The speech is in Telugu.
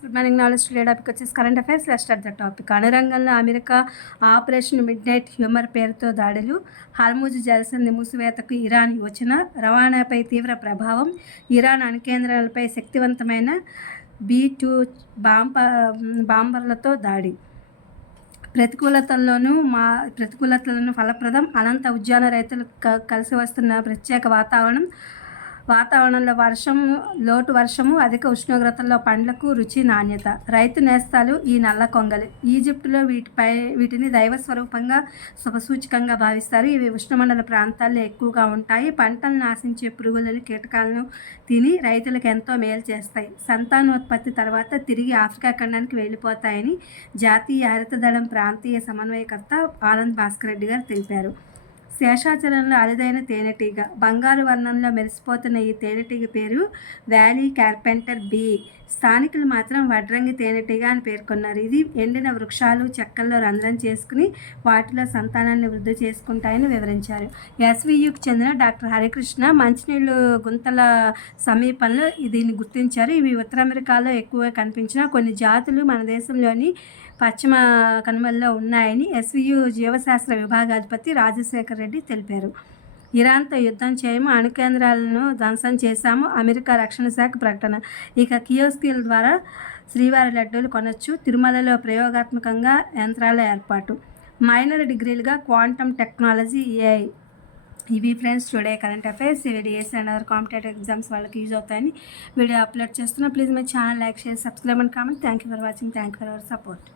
Good morning. Knowledge today topic వచ్చేసి current affairs. Let's start the topic. అణురంగంలో అమెరికా ఆపరేషన్ మిడ్ నైట్ హ్యూమర్ పేరుతో దాడులు, హార్ముజ్ జలసంధి మూసివేతకు ఇరాన్ యోచన, రవాణాపై తీవ్ర ప్రభావం, ఇరాన్ అణుకేంద్రాలపై శక్తివంతమైన B-2 బాంబర్లతో దాడి, ప్రతికూలతలను ఫలప్రదం, అనంత ఉద్యాన రైతులు కలిసి వస్తున్న ప్రత్యేక వాతావరణంలో వర్షము, అధిక ఉష్ణోగ్రతల్లో పండ్లకు రుచి, నాణ్యత, రైతు నేస్తాలు ఈ నల్ల కొంగలు. ఈజిప్టులో వీటిని దైవ స్వరూపంగా శుభసూచకంగా భావిస్తారు. ఇవి ఉష్ణమండల ప్రాంతాల్లో ఎక్కువగా ఉంటాయి. పంటలను నాశించే పురుగులను, కీటకాలను తిని రైతులకు ఎంతో మేలు చేస్తాయి. సంతానోత్పత్తి తర్వాత తిరిగి ఆఫ్రికా ఖండానికి వెళ్ళిపోతాయని జాతీయ హరితదళం ప్రాంతీయ సమన్వయకర్త ఆనంద్ భాస్కర్ రెడ్డి గారు తెలిపారు. శేషాచలంలో అరుదైన తేనెటీగ. బంగారు వర్ణంలో మెరిసిపోతున్న ఈ తేనెటీగ పేరు వ్యాలీ కార్పెంటర్ బీ. స్థానికులు మాత్రం వడ్రంగి తేనెటీగ అని పేర్కొన్నారు. ఇది ఎండిన వృక్షాలు, చెక్కల్లో రంధ్రం చేసుకుని వాటిలో సంతానాన్ని వృద్ధి చేసుకుంటాయని వివరించారు. SVUకు చెందిన డాక్టర్ హరికృష్ణ మంచినీళ్ళు గుంతల సమీపంలో దీన్ని గుర్తించారు. ఇవి ఉత్తర అమెరికాలో ఎక్కువగా కనిపించిన కొన్ని జాతులు మన దేశంలోని పశ్చిమ కనుమల్లో ఉన్నాయని SVU జీవశాస్త్ర విభాగాధిపతి రాజశేఖర్ రెడ్డి తెలిపారు. ఇరాన్తో యుద్ధం చేయము, అణు కేంద్రాలను ధ్వంసం చేశాము, అమెరికా రక్షణ శాఖ ప్రకటన. ఇక కియోస్కీల ద్వారా శ్రీవారి లడ్డూలు కొనొచ్చు, తిరుమలలో ప్రయోగాత్మకంగా యంత్రాల ఏర్పాటు, మైనర్ డిగ్రీలుగా క్వాంటమ్ టెక్నాలజీ, AI. ఇవి ఫ్రెండ్స్ టుడే కరెంట్ అఫైర్స్. ఈ video and other competitive exams వాళ్ళకి యూజ్ అవుతాయని వీడియో అప్లోడ్ చేస్తున్నా. Please my channel like, share, subscribe and comment. Thank you for watching. Thank you for our support.